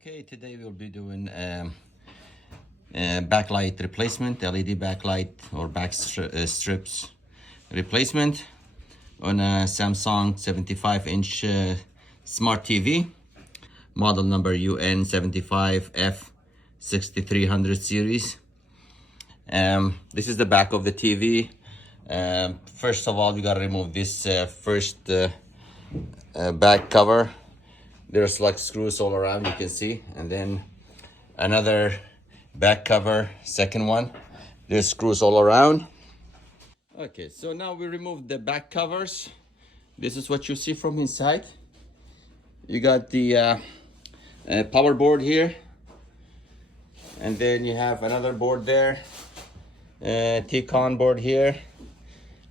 Okay, today we'll be doing backlight replacement, LED backlight or strips replacement on a Samsung 75-inch smart TV, model number UN75F6300 series. This is the back of the TV. First of all, we gotta remove this back cover. There's like screws all around, you can see, and then another back cover, second one. There's screws all around. Okay, so now we remove the back covers. This is what you see from inside. You got the power board here, and then you have another board there, T-con board here,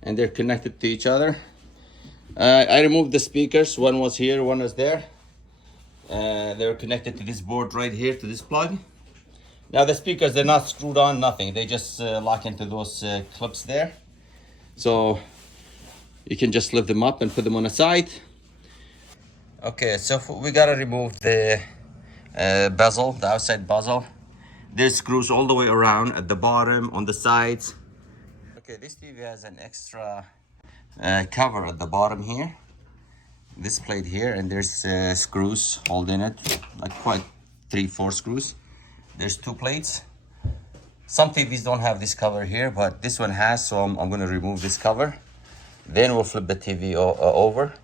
and they're connected to each other. I removed the speakers. One was here, one was there. They're connected to this board right here, to this plug. Now the speakers, they're not screwed on, nothing. They just lock into those clips there. So you can just lift them up and put them on the side. Okay, so we gotta remove the bezel, the outside bezel. There's screws all the way around at the bottom, on the sides. Okay, this TV has an extra cover at the bottom here. This plate here, and there's screws holding it, like quite 3-4 screws. There's 2 plates. Some TVs don't have this cover here, but this one has, so I'm gonna remove this cover. Then we'll flip the TV over.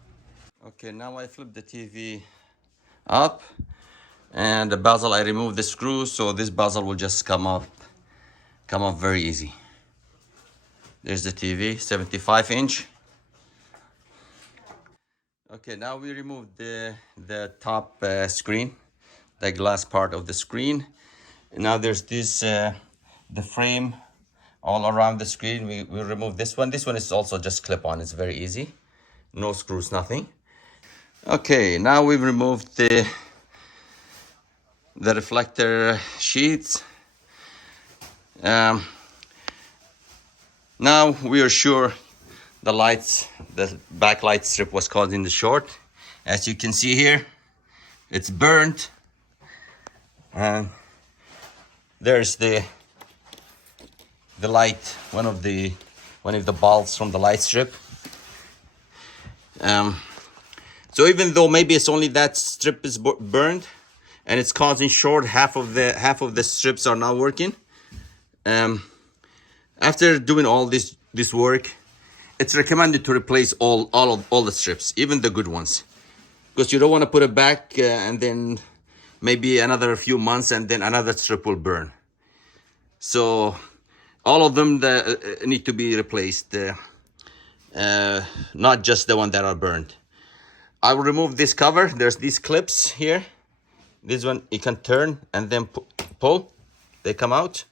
Okay, now I flip the TV up, and the bezel, I remove the screws, so this bezel will just come up very easy. There's the TV, 75-inch. Okay, now we remove the top screen, the glass part of the screen. And now there's this, the frame all around the screen. We remove this one. This one is also just clip on. It's very easy. No screws, nothing. Okay, now we've removed the reflector sheets. Now we are sure the backlight strip was causing the short. As you can see here, it's burnt. And there's the light, one of the bulbs from the light strip. So even though maybe it's only that strip is burned and it's causing short, half of the strips are not working. After doing all this work, it's recommended to replace all the strips, even the good ones, because you don't want to put it back and then maybe another few months and then another strip will burn. So all of them need to be replaced, not just the one that are burned. I will remove this cover. There's these clips here. This one you can turn and then pull. They come out.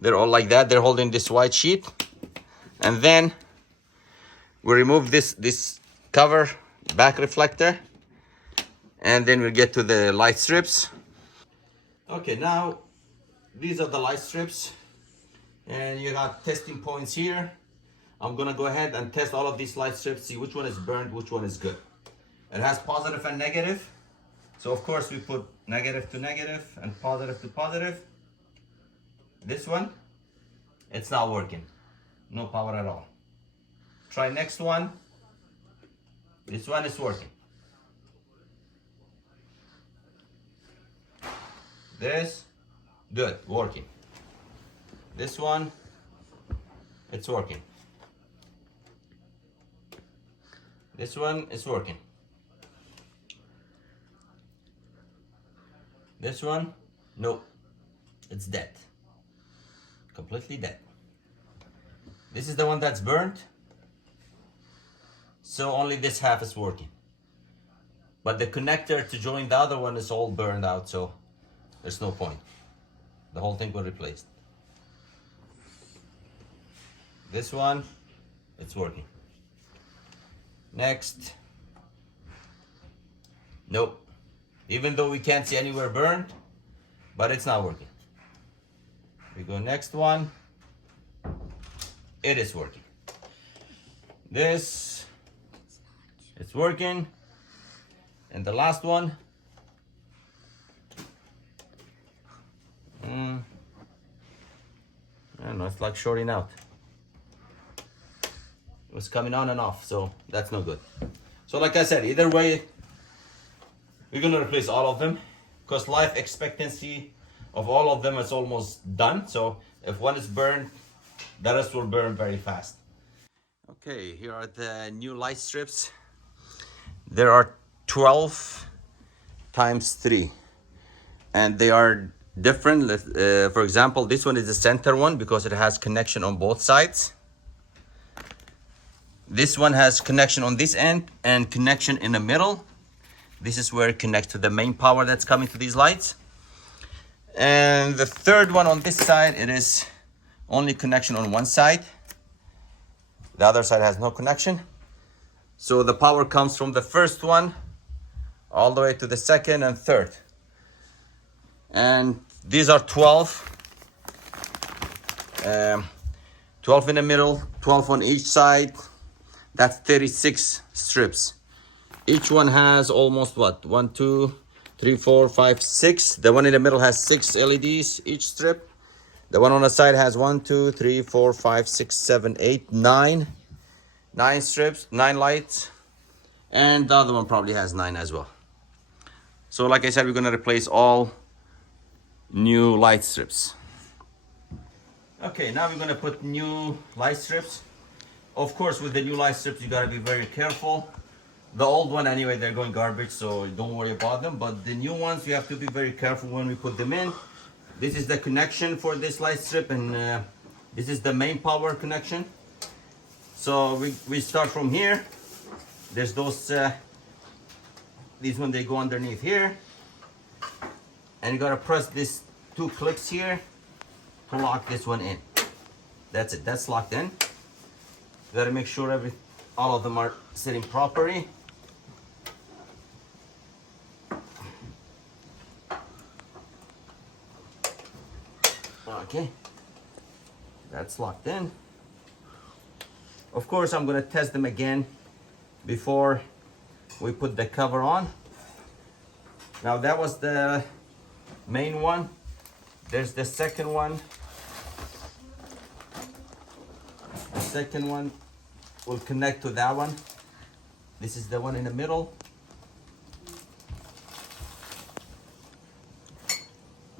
They're all like that. They're holding this white sheet, and then we remove this cover, back reflector, and then we'll get to the light strips. Okay, now these are the light strips, and you got testing points here. I'm gonna go ahead and test all of these light strips, see which one is burned, which one is good. It has positive and negative, so of course we put negative to negative and positive to positive. This one, it's not working, no power at all. Try next one. This one is working. This, good, working. This one, it's working. This one is working. This one, nope, it's dead. Completely dead. This is the one that's burnt. So only this half is working. But the connector to join the other one is all burned out, so there's no point. The whole thing was replaced. This one, it's working. Next. Nope. Even though we can't see anywhere burned, but it's not working. We go next one. It is working. This, it's working. And the last one, it's like shorting out. It was coming on and off, so that's no good. So like I said, either way, we're gonna replace all of them because life expectancy of all of them is almost done. So if one is burned, the rest will burn very fast. Okay, here are the new light strips. There are 12 times 3 and they are different. For example, this one is the center one because it has connection on both sides. This one has connection on this end and connection in the middle. This is where it connects to the main power that's coming to these lights. And the third one on this side, it is only connection on one side. The other side has no connection. So the power comes from the first one all the way to the second and third. And these are 12. 12 in the middle, 12 on each side. That's 36 strips. Each one has almost what? 1, 2, 3, 4, 5, 6. The one in the middle has 6 LEDs each strip. The one on the side has 1, 2, 3, 4, 5, 6, 7, 8, 9. 9 strips, 9 lights. And the other one probably has 9 as well. So like I said, we're gonna replace all new light strips. Okay, now we're gonna put new light strips. Of course, with the new light strips, you gotta be very careful. The old one, anyway, they're going garbage, so don't worry about them. But the new ones, you have to be very careful when we put them in. This is the connection for this light strip, and this is the main power connection. So we start from here. There's those, these when they go underneath here. And you gotta press these 2 clicks here to lock this one in. That's it, that's locked in. You gotta make sure all of them are sitting properly. Okay, that's locked in. Of course, I'm gonna test them again before we put the cover on. Now that was the main one. There's the second one. The second one will connect to that one. This is the one in the middle.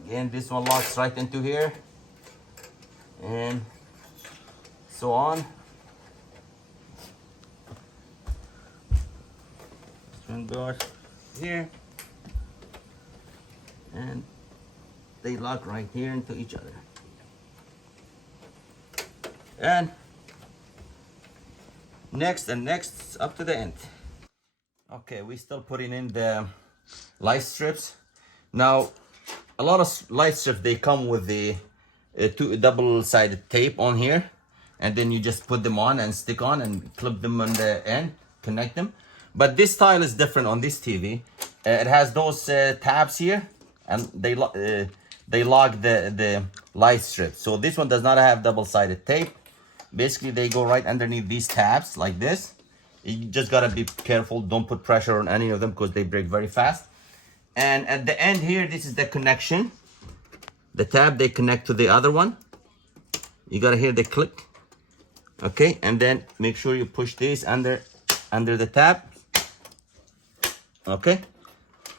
Again, this one locks right into here. And so on. This one goes here. And they lock right here into each other. And next up to the end. Okay, we're still putting in the light strips. Now, a lot of light strips, they come with the double-sided tape on here, and then you just put them on and stick on and clip them on the end, connect them. But this style is different on this TV. It has those tabs here, and they lock the light strips. So this one does not have double-sided tape. Basically, they go right underneath these tabs like this. You just gotta be careful. Don't put pressure on any of them because they break very fast. And at the end here, this is the connection. The tab, they connect to the other one. You gotta hear the click. Okay, and then make sure you push this under the tab. Okay,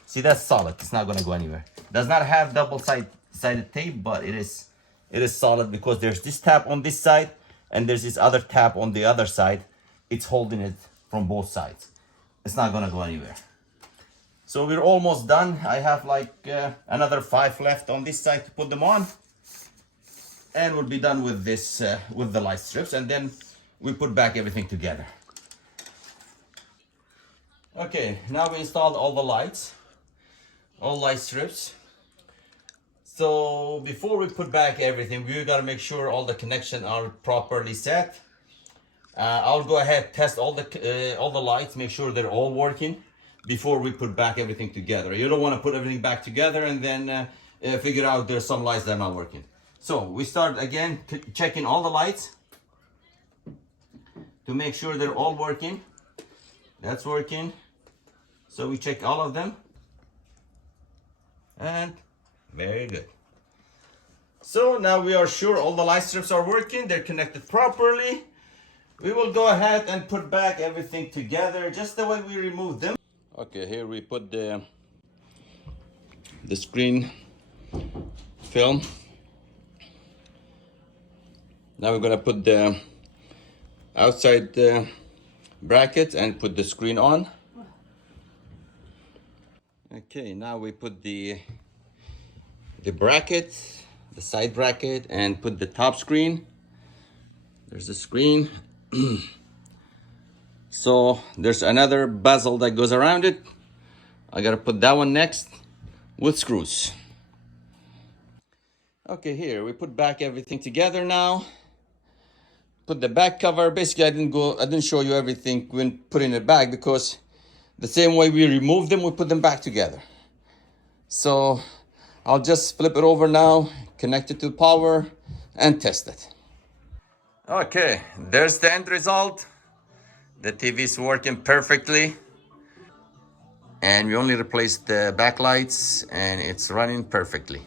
see, that's solid. It's not gonna go anywhere. Does not have double-sided tape, but it is solid because there's this tab on this side and there's this other tab on the other side. It's holding it from both sides. It's not gonna go anywhere. So we're almost done. I have like another 5 left on this side to put them on. And we'll be done with this, with the light strips. And then we put back everything together. Okay, now we installed all the lights. All light strips. So before we put back everything, we gotta make sure all the connections are properly set. I'll go ahead, test all the lights, make sure they're all working before we put back everything together. You don't want to put everything back together and then figure out there's some lights that are not working. So we start again checking all the lights to make sure they're all working. That's working. So we check all of them. And very good. So now we are sure all the light strips are working, they're connected properly. We will go ahead and put back everything together just the way we removed them. Okay, here we put the screen film. Now we're gonna put the outside bracket and put the screen on. Okay, now we put the bracket, the side bracket, and put the top screen. There's the screen. So there's another bezel that goes around it. I gotta put that one next with screws. Okay, here we put back everything together now. Put the back cover. Basically, I didn't show you everything when putting it back, because the same way we removed them, we put them back together. So I'll just flip it over now, connect it to power, and test it. Okay, there's the end result. The TV is working perfectly. And we only replaced the backlights and it's running perfectly.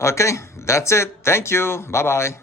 Okay, that's it. Thank you. Bye-bye.